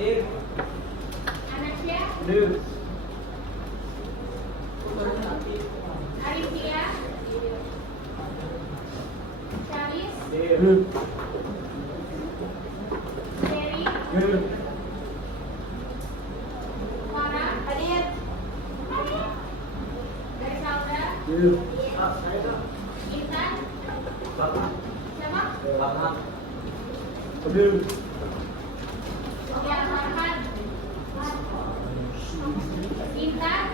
Anasya, Arifia, Charis, Ferry, Farah, Gaisalda, Intan, siapa? Oke, Farhan, Intan,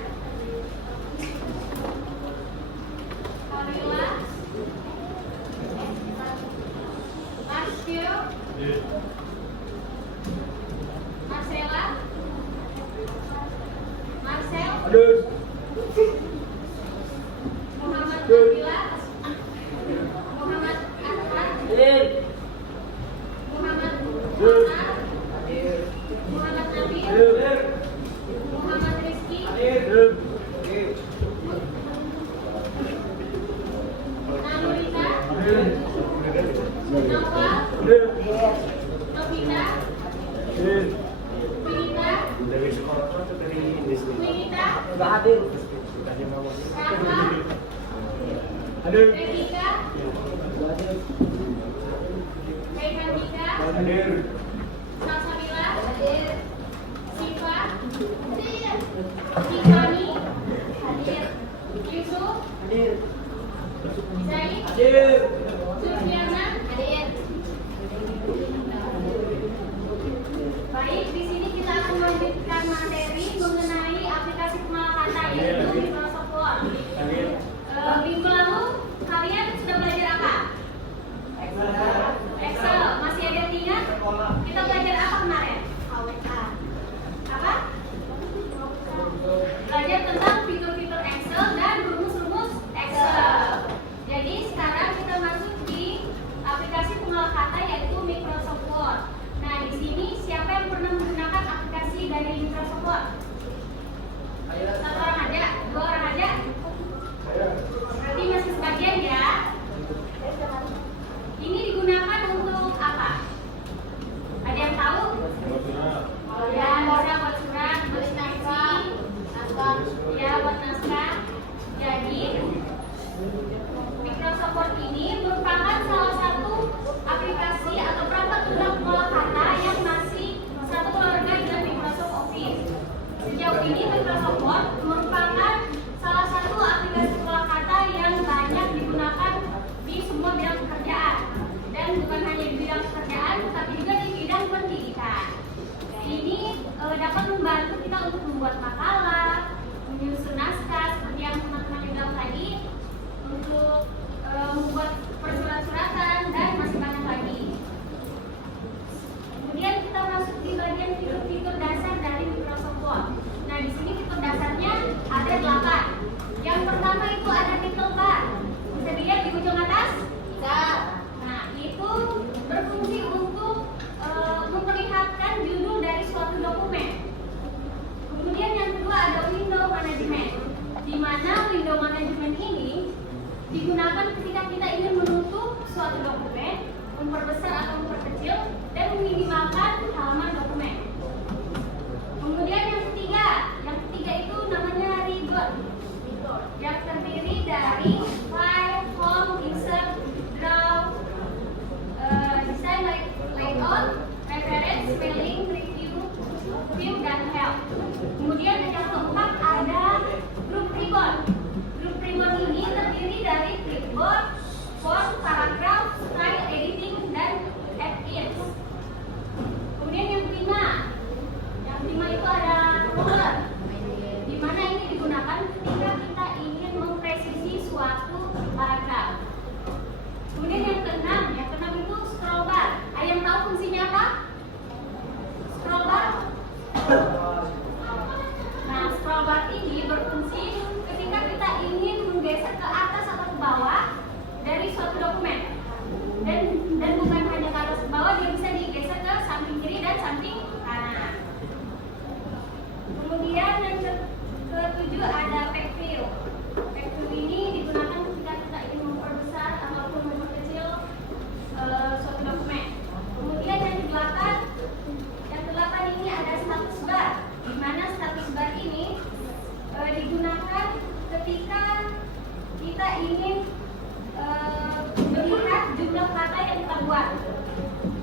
Karila, Marsio, Marcela, Marcel, Muhammad Nabila, Muhammad Ahmad, Muhammad Hasan, Muhammad Nabil, Muhammad Rizki, Nurita, Nawal, Novita, Winita, Rahma, Revika, Rehanika, Salsabila, Siva, Tiffany, Yusuf, Zaid, Sufiana. Baik, di sini kita akan melanjutkan materi mengenai aplikasi pengolah kata yaitu Microsoft Word. Minggu lalu kalian sudah belajar apa? Excel. Masih ada yang ingat? Kita belajar apa kemarin? Apa? Belajar tentang fitur-fitur Excel dan rumus-rumus Excel. Jadi sekarang kita masuk di aplikasi pengolah kata yaitu Microsoft Word. Nah, di sini siapa yang pernah menggunakan aplikasi dari Microsoft Word? Satu orang aja? Dua orang aja? Berarti masih sebagian ya. Ini digunakan untuk apa? Ada yang tahu? Ya, bisa buat surat, buat naskah, ya buat naskah. Jadi Microsoft Word ini merupakan salah satu aplikasi atau perangkat lunak pengolah kata yang masih satu keluarga dengan Microsoft Office. Sejauh ini Microsoft Word merupakan salah satu aplikasi pengolah kata yang banyak digunakan di semua bidang pekerjaan, dan bukan hanya di bidang pekerjaan tetapi juga di bidang pendidikan. Ini dapat membantu kita untuk membuat makalah, menyusun naskah seperti yang teman-teman bilang tadi, untuk membuat persurat-suratan dan masih banyak lagi. Kemudian kita masuk di bagian fitur-fitur dasar dari Microsoft Word. Nah, di sini fitur dasarnya ada 8. Yang pertama itu ada title bar. Bisa dilihat di ujung atas? Bisa. Nah, itu berfungsi untuk memperlihatkan judul dari suatu dokumen. Kemudian yang kedua ada window management, di mana window management ini digunakan ketika kita ingin menutup suatu dokumen, memperbesar atau memperkecil, dan meminimalkan halaman dokumen. Kemudian yang ketiga itu namanya ribbon, yang terdiri dari file, home, insert, draw, design, layout, reference, spelling, review, view, dan help. Kemudian yang keempat ada group ribbon. Group ribbon ini terdiri dari clipboard, font, paragraph, style, editing, dan add-ins. Kemudian yang kelima itu ada ruler, di mana ini digunakan ketika kita ingin mempresentasikan buat.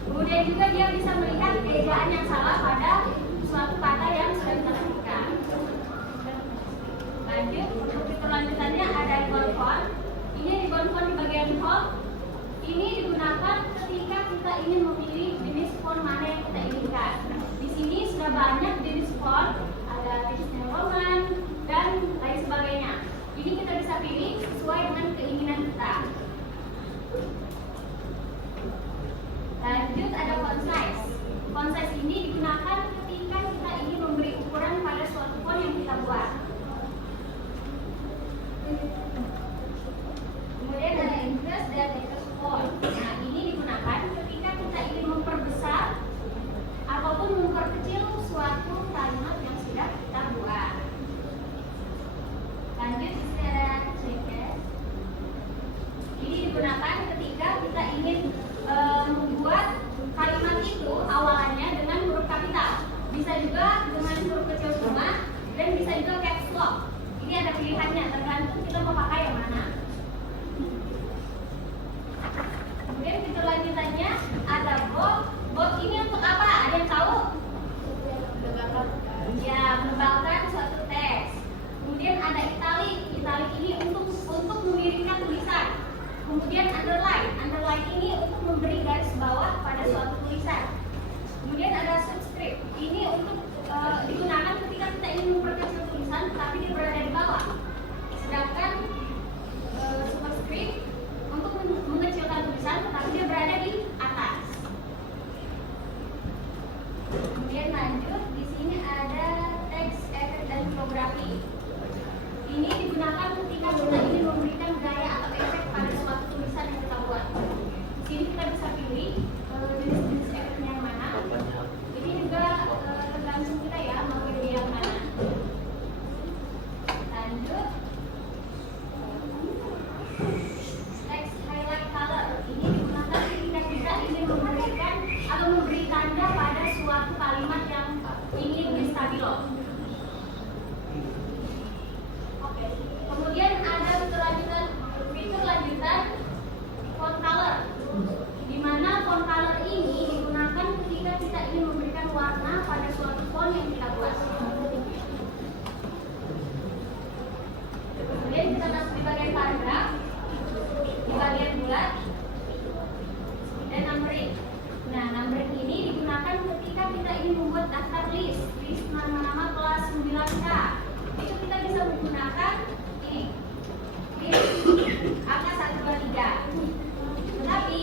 Kemudian juga dia bisa melihat ejaan yang salah pada suatu kata yang sudah kita ketikkan. Lanjut, untuk fitur lanjutannya ada ribbon font. Ini ribbon font di bagian home. Ini digunakan ketika kita ingin memilih jenis font mana yang kita inginkan. Di sini sudah banyak jenis font, ada Times New Roman dan lain sebagainya. Ini kita bisa pilih sesuai dengan keinginan kita. Lanjut ada font size. Font size ini digunakan ketika kita ingin memberi ukuran pada suatu font yang kita buat. Kemudian ada increase dan decrease font. Nah, ini digunakan ketika kita ingin memperbesar ataupun memperkecil suatu kalimat yang sudah kita buat. Lanjut, di sini ada checkers. Ini digunakan ketika kita ingin membuat kalimat itu awalannya dengan huruf kapital. Bisa juga dengan huruf kecil semua dan bisa juga caps lock. Ini ada pilihannya, tergantung kita mau pakai yang mana. Kemudian fitur lanjutannya ada bold. Bold ini untuk apa? Ada yang tahu? Ya, menebalkan suatu teks. Kemudian ada italic. Italic ini untuk memiringkan tulisan. Kemudian underline. Underline ini untuk memberi garis bawah pada suatu tulisan. Kemudian ada subscript. Ini untuk digunakan ketika kita ingin memperkecil tulisan tapi dia berada di bawah. Sedangkan superscript untuk mengecilkan tulisan tetapi dia berada di atas. Kemudian lanjut, di sini ada text effect dan tipografi. Ini digunakan ketika kita ingin memberikan gaya atau efek pada suatu tulisan yang kita buat. Di sini kita bisa pilih jenis-jenis efeknya yang mana. Ini juga tergantung kita ya mau pilih yang mana. Lanjut, text highlight color. Ini digunakan ketika kita ingin memberikan atau memberi tanda pada suatu kalimat yang ingin di stabilo. Kemudian ada fitur lanjutan font color, di mana font color ini digunakan ketika kita ingin memberikan warna pada suatu font yang kita buat. Kemudian kita masuk di bagian paragraf, di bagian bulat, dan numbering. Nah, numbering ini digunakan ketika kita ingin membuat daftar list nama-nama kelas 9K. Itu kita bisa menggunakan angka 1, 2, 3. Tetapi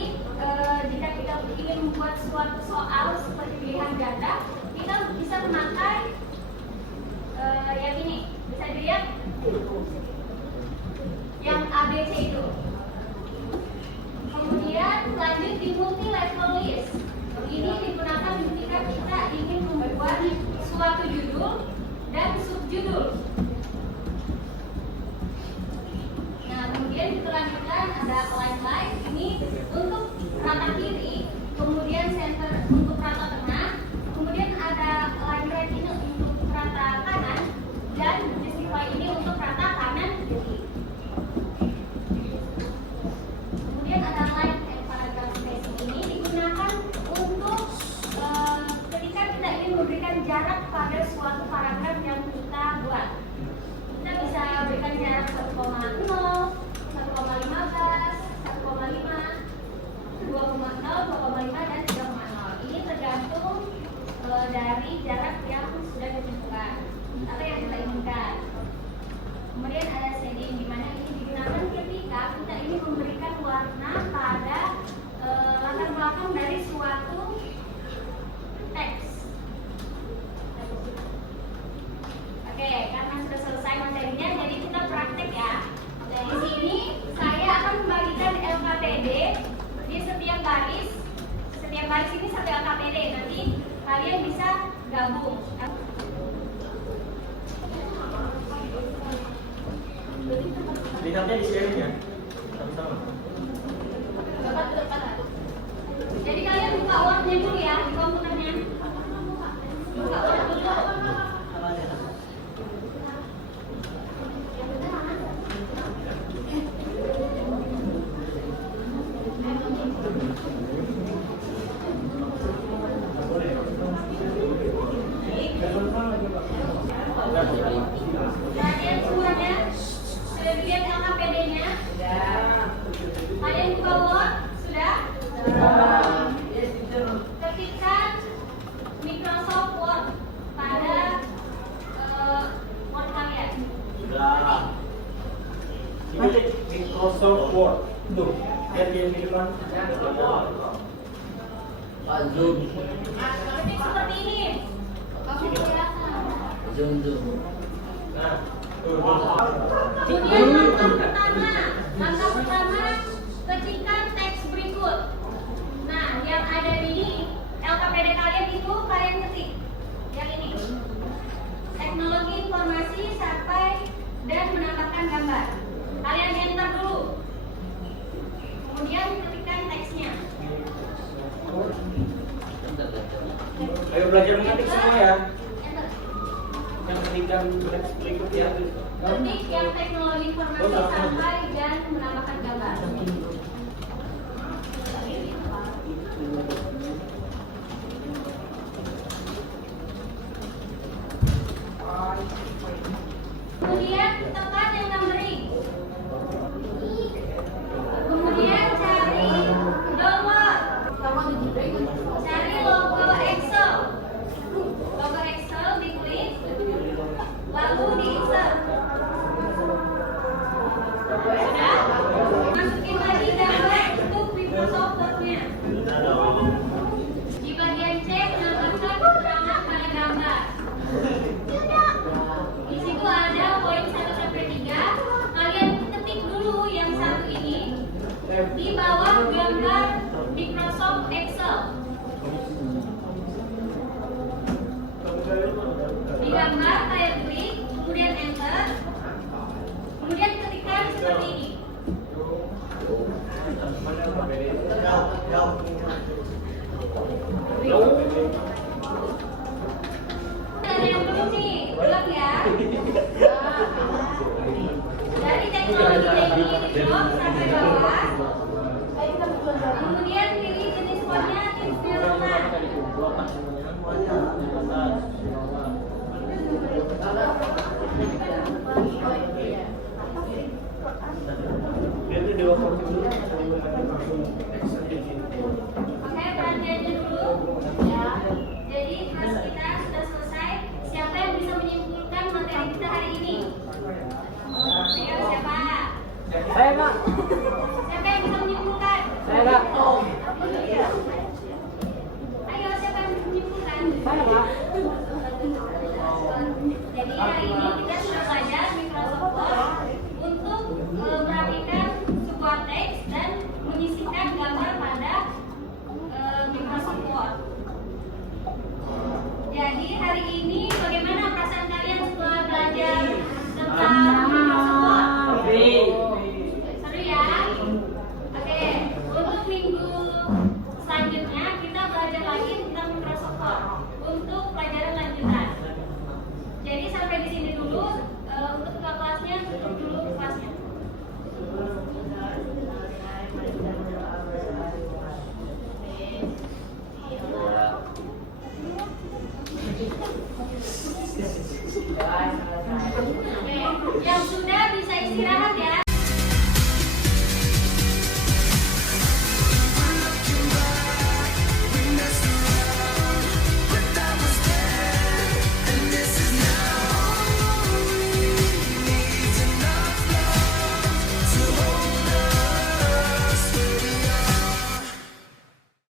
jika kita ingin membuat suatu soal seperti pilihan ganda, kita bisa memakai yang ini. Bisa dilihat yang ABC itu. Kemudian lanjut di multi level list. Ini digunakan ketika kita ingin membuat suatu judul dan subjudul. Kemudian kita lanjutkan ada line ini untuk rata kiri, kemudian center untuk rata tengah, kemudian ada line right ini untuk rata kanan, dan justify ini untuk rata kanan kiri. Kemudian ada line and paragraph spacing ini digunakan untuk ketika kita ingin memberikan jarak pada suatu paragraf yang kita buat. Kita bisa berikan jarak 1,0, 1,15, 1,5, 2,0, 2,5 dan 3,0. Ini tergantung dari jarak yang sudah ditentukan atau yang kita inginkan. Kemudian ada shading, di mana ini digunakan ketika kita ingin memberikan warna pada latar belakang dari suatu teks. Oke, karena sudah selesai materinya, jadi kita praktek ya. Di sini saya akan membagikan LKPD di setiap baris. Setiap baris ini satu LKPD. Nanti kalian bisa gabung. Lihatnya di sharing ya. Sama-sama. Jadi kalian buka Word-nya dulu ya di komputernya. Buka Word dulu. Microsoft Word. Tuh, lihat di depan. Zoom. Ketik seperti ini. Kamu kelihatan. Zoom. Nah, tuh. Kemudian langkah pertama ketikkan teks berikut. Nah, yang ada ini LKPD kalian itu kalian ketik yang ini. Teknologi informasi sampai dan menambahkan gambar. Kalian enter dulu. Kemudian ketikkan teksnya. Ayo belajar mengetik semua ya. Enter. Yang ketikkan teks berikut ya. Ketik yang teknologi informasi sampai dan menambahkan gambar. Kemudian tekan yang numbering. Kemudian cari download. Cari logo Excel. Logo Excel diklik, lalu di-insert. Sudah? Masukin lagi gambar untuk Microsoft Word-nya. Di bagian C menambahkan keterangan pada gambar. Di situ ada poin 1 sampai 3. Kalian ketik dulu yang satu ini di bawah gambar Microsoft Excel. Di gambar kalian klik, kemudian enter. Kemudian ketikkan seperti ini. Ada yang belum nih, belum ya? Dari teknologinya ini di drop sampai bawah. Kemudian pilih jenis fontnya, jenisnya Roman. Lihat di bawah dulu. Oke, perhatiannya dulu. Ya. Jadi kelas kita sudah selesai. Siapa yang bisa menyimpulkan materi kita hari ini? Ayo, siapa? Saya Kak. Siapa yang bisa menyimpulkan? Saya Kak.